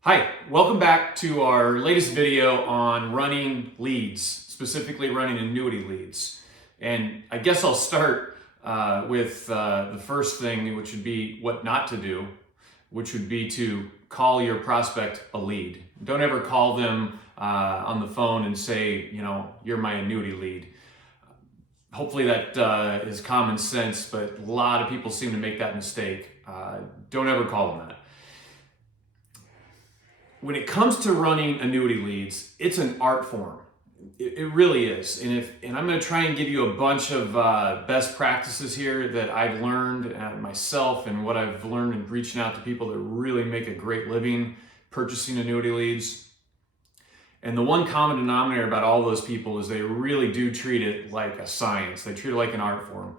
Hi, welcome back to our latest video on running leads, specifically running annuity leads. And I guess I'll start with the first thing, which would be what not to do, which would be to call your prospect a lead. Don't ever call them on the phone and say, you're my annuity lead. Hopefully that is common sense, but a lot of people seem to make that mistake. Don't ever call them that. When it comes to running annuity leads, it's an art form. It really is. And I'm going to try and give you a bunch of best practices here that I've learned myself and what I've learned in reaching out to people that really make a great living purchasing annuity leads. And the one common denominator about all those people is they really do treat it like a science. They treat it like an art form.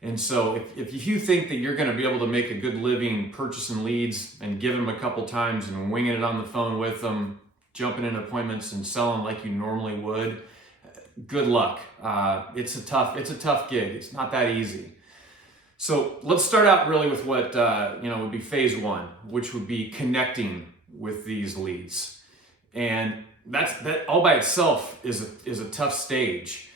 And so if you think that you're going to be able to make a good living purchasing leads and giving them a couple times and winging it on the phone with them, jumping in appointments and selling like you normally would, good luck. It's a tough gig. It's not that easy. So let's start out really with what would be phase one, which would be connecting with these leads. And that all by itself is a tough stage.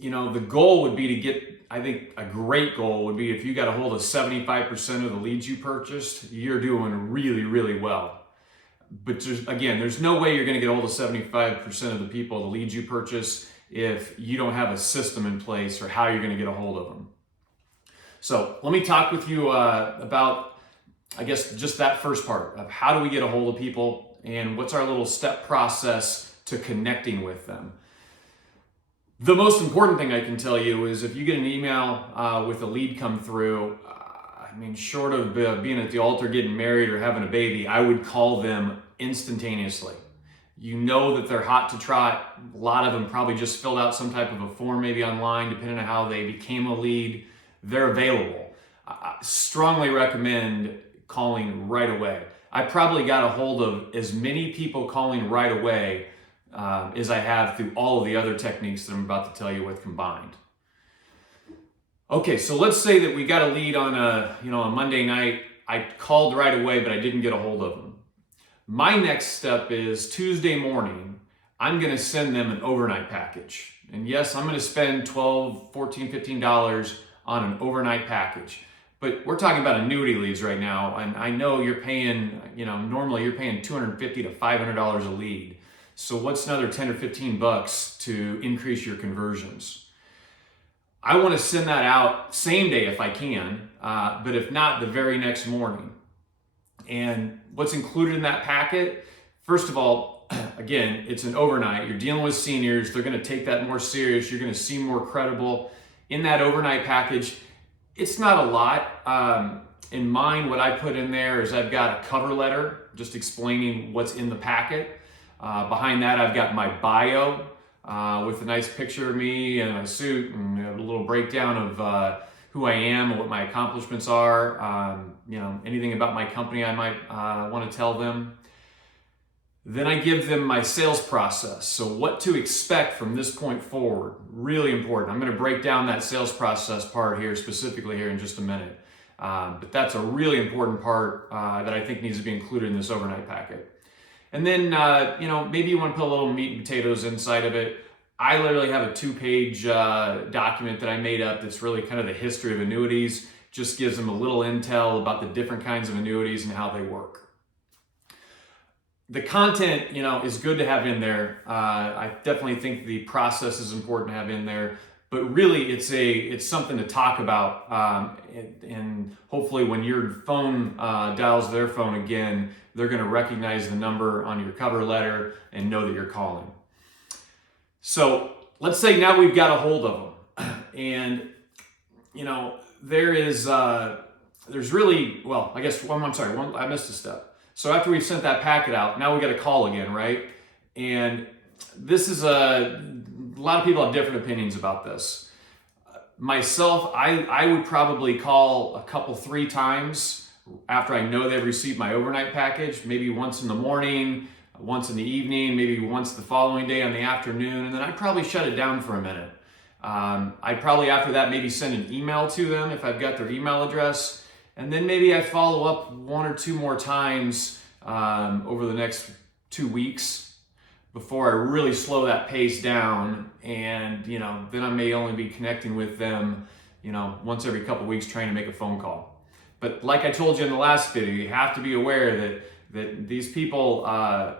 The goal would be to get, I think a great goal would be if you got a hold of 75% of the leads you purchased, you're doing really, really well. But there's no way you're going to get a hold of 75% of the people, the leads you purchase, if you don't have a system in place or how you're going to get a hold of them. So let me talk with you about, I guess, just that first part of how do we get a hold of people and what's our little step process to connecting with them. The most important thing I can tell you is if you get an email with a lead come through, short of being at the altar, getting married, or having a baby, I would call them instantaneously. You know that they're hot to trot. A lot of them probably just filled out some type of a form, maybe online, depending on how they became a lead. They're available. I strongly recommend calling right away. I probably got a hold of as many people calling right away as I have through all of the other techniques that I'm about to tell you with combined. Okay, so let's say that we got a lead on a Monday night. I called right away, but I didn't get a hold of them. My next step is Tuesday morning, I'm going to send them an overnight package. And yes, I'm going to spend $12, $14, $15 on an overnight package. But we're talking about annuity leads right now, and I know you're paying, normally you're paying $250 to $500 a lead. So what's another 10 or 15 bucks to increase your conversions? I want to send that out same day if I can, but if not, the very next morning. And what's included in that packet? First of all, again, it's an overnight. You're dealing with seniors. They're going to take that more serious. You're going to seem more credible. In that overnight package, it's not a lot. In mine, what I put in there is I've got a cover letter just explaining what's in the packet. Behind that, I've got my bio with a nice picture of me and my suit and a little breakdown of who I am and what my accomplishments are. Anything about my company I might want to tell them. Then I give them my sales process. So what to expect from this point forward, really important. I'm going to break down that sales process part here specifically here in just a minute. But that's a really important part that I think needs to be included in this overnight packet. And then, maybe you want to put a little meat and potatoes inside of it. I literally have a 2-page document that I made up that's really kind of the history of annuities. Just gives them a little intel about the different kinds of annuities and how they work. The content, is good to have in there. I definitely think the process is important to have in there. But really, it's something to talk about, and hopefully when your phone dials their phone again, they're going to recognize the number on your cover letter and know that you're calling. So let's say now we've got a hold of them, and there's really, I missed a step. So after we've sent that packet out, now we got to call again, right? And this is a lot of people have different opinions about this. Myself, I would probably call a couple, 3 times after I know they've received my overnight package, maybe once in the morning, once in the evening, maybe once the following day on the afternoon, and then I'd probably shut it down for a minute. I'd probably after that maybe send an email to them if I've got their email address. And then maybe I follow up 1 or 2 more times over the next 2 weeks before I really slow that pace down. And, then I may only be connecting with them, once every couple weeks trying to make a phone call. But like I told you in the last video, you have to be aware that these people,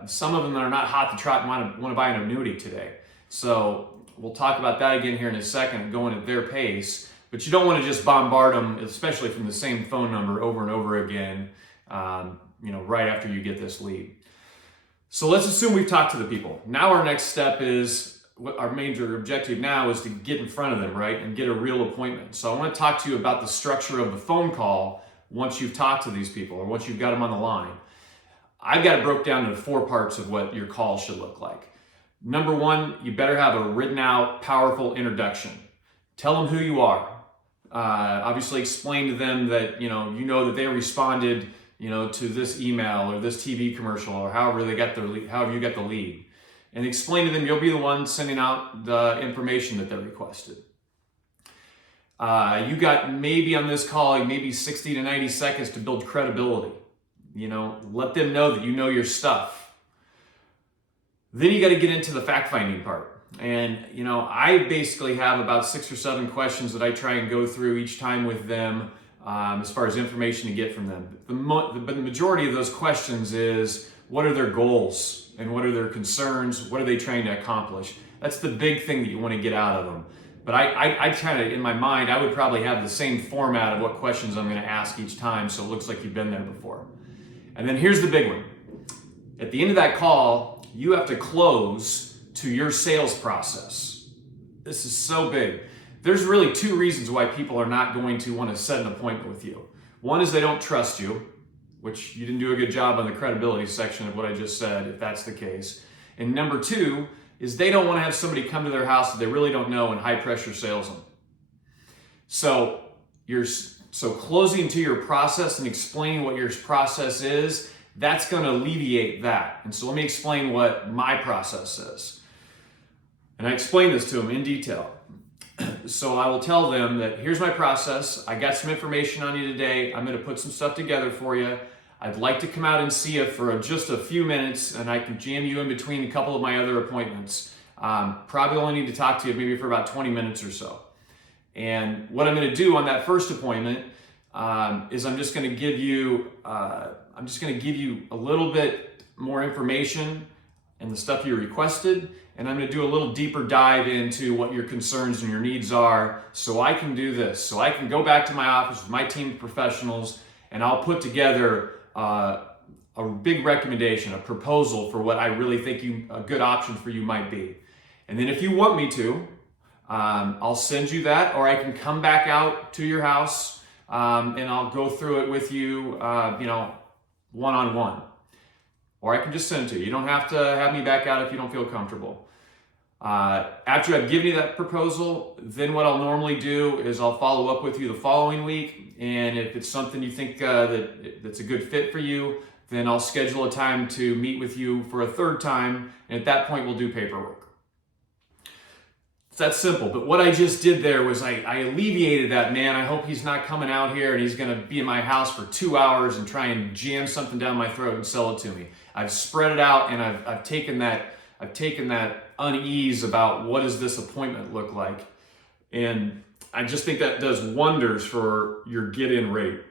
some of them are not hot to trot and want to buy an annuity today. So we'll talk about that again here in a second, going at their pace. But you don't want to just bombard them, especially from the same phone number over and over again, right after you get this lead. So let's assume we've talked to the people. Now our next step is, what our major objective now is to get in front of them, right, and get a real appointment. So I want to talk to you about the structure of the phone call once you've talked to these people or once you've got them on the line. I've got it broke down into 4 parts of what your call should look like. Number 1, you better have a written out, powerful introduction. Tell them who you are. Obviously explain to them that, that they responded, to this email or this TV commercial or however you got the lead. And explain to them you'll be the one sending out the information that they requested. You got maybe on this call, maybe 60 to 90 seconds to build credibility. Let them know that you know your stuff. Then you got to get into the fact-finding part. And, I basically have about 6 or 7 questions that I try and go through each time with them as far as information to get from them. But the majority of those questions is, what are their goals? And what are their concerns? What are they trying to accomplish? That's the big thing that you want to get out of them. But I kind of, in my mind, I would probably have the same format of what questions I'm going to ask each time, so it looks like you've been there before. And then here's the big one. At the end of that call, you have to close to your sales process. This is so big. There's really 2 reasons why people are not going to want to set an appointment with you. One is they don't trust you, which you didn't do a good job on the credibility section of what I just said, if that's the case. And number 2 is they don't want to have somebody come to their house that they really don't know and high pressure sales them. So closing to your process and explaining what your process is, that's going to alleviate that. And so let me explain what my process is. And I explain this to them in detail. So I will tell them that here's my process. I got some information on you today. I'm going to put some stuff together for you. I'd like to come out and see you for just a few minutes, and I can jam you in between a couple of my other appointments. Probably only need to talk to you maybe for about 20 minutes or so. And what I'm going to do on that first appointment is I'm just going to give you a little bit more information and the stuff you requested, and I'm going to do a little deeper dive into what your concerns and your needs are, so I can do this. So I can go back to my office with my team of professionals, and I'll put together a big recommendation, a proposal for what I really think a good option for you might be. And then if you want me to, I'll send you that, or I can come back out to your house and I'll go through it with you, one-on-one. Or I can just send it to you. You don't have to have me back out if you don't feel comfortable. After I've given you that proposal, then what I'll normally do is I'll follow up with you the following week. And if it's something you think that's a good fit for you, then I'll schedule a time to meet with you for a 3rd time. And at that point, we'll do paperwork. It's that simple. But what I just did there was I alleviated that man. I hope he's not coming out here and he's going to be in my house for 2 hours and try and jam something down my throat and sell it to me. I've spread it out, and I've taken that unease about what does this appointment look like, and I just think that does wonders for your get-in rate.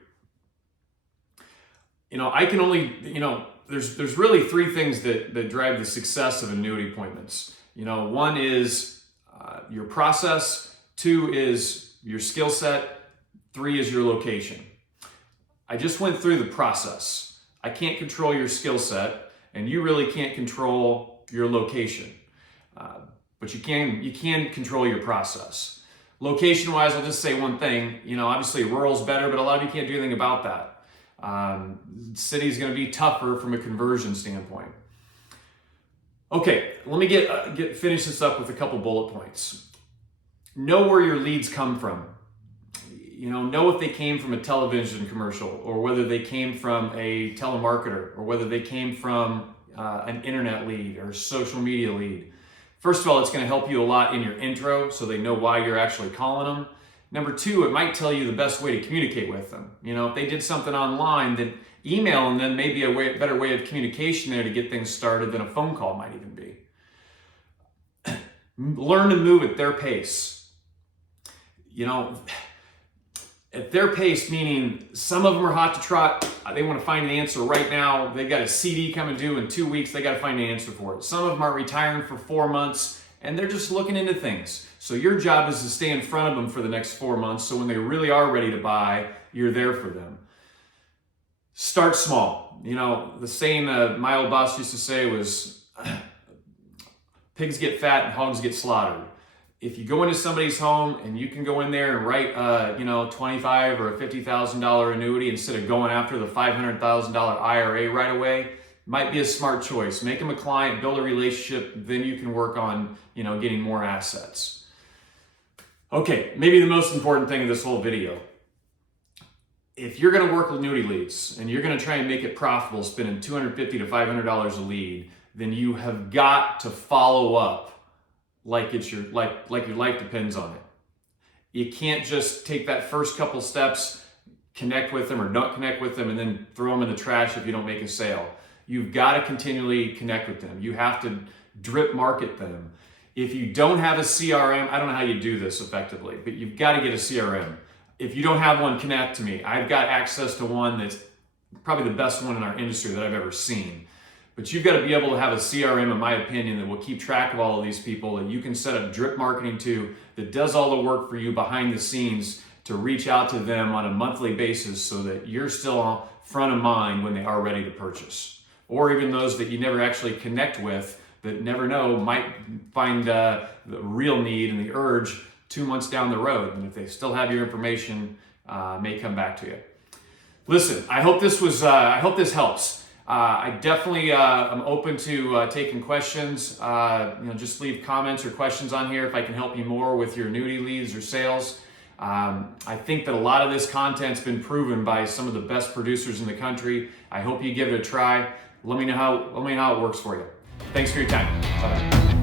I can only, there's really 3 things that drive the success of annuity appointments. One is your process, 2 is your skill set, 3 is your location. I just went through the process. I can't control your skill set, and you really can't control your location. But you can control your process. Location-wise, I'll just say one thing. Obviously rural's better, but a lot of you can't do anything about that. City's going to be tougher from a conversion standpoint. Okay, let me finish this up with a couple bullet points. Know where your leads come from. Know if they came from a television commercial, or whether they came from a telemarketer, or whether they came from an internet lead or social media lead. First of all, it's going to help you a lot in your intro so they know why you're actually calling them. Number two, it might tell you the best way to communicate with them. You know, if they did something online, then emailing them may be a better way of communication there to get things started than a phone call might even be. Learn to move at their pace. You know, at their pace, meaning some of them are hot to trot. They want to find an answer right now. They got a CD coming due in 2 weeks. They got to find an answer for it. Some of them are retiring for 4 months and they're just looking into things. So your job is to stay in front of them for the next 4 months. So when they really are ready to buy, you're there for them. Start small. You know, the saying my old boss used to say was, pigs get fat and hogs get slaughtered. If you go into somebody's home and you can go in there and write, $25,000 or a $50,000 annuity instead of going after the $500,000 IRA right away, might be a smart choice. Make them a client, build a relationship, then you can work on, getting more assets. Okay, maybe the most important thing in this whole video. If you're going to work with annuity leads and you're going to try and make it profitable, spending $250 to $500 a lead, then you have got to follow up like your life depends on it. You can't just take that first couple steps, connect with them or not connect with them, and then throw them in the trash if you don't make a sale. You've got to continually connect with them. You have to drip market them. If you don't have a CRM, I don't know how you do this effectively, but you've got to get a CRM. If you don't have one, connect to me. I've got access to one that's probably the best one in our industry that I've ever seen. But you've got to be able to have a CRM, in my opinion, that will keep track of all of these people that you can set up drip marketing to, that does all the work for you behind the scenes to reach out to them on a monthly basis so that you're still front of mind when they are ready to purchase. Or even those that you never actually connect with that never know might find the real need and the urge 2 months down the road. And if they still have your information, may come back to you. Listen, I hope this helps. I definitely am open to taking questions. Just leave comments or questions on here if I can help you more with your annuity leads or sales. I think that a lot of this content's been proven by some of the best producers in the country. I hope you give it a try. Let me know how it works for you. Thanks for your time. Bye-bye.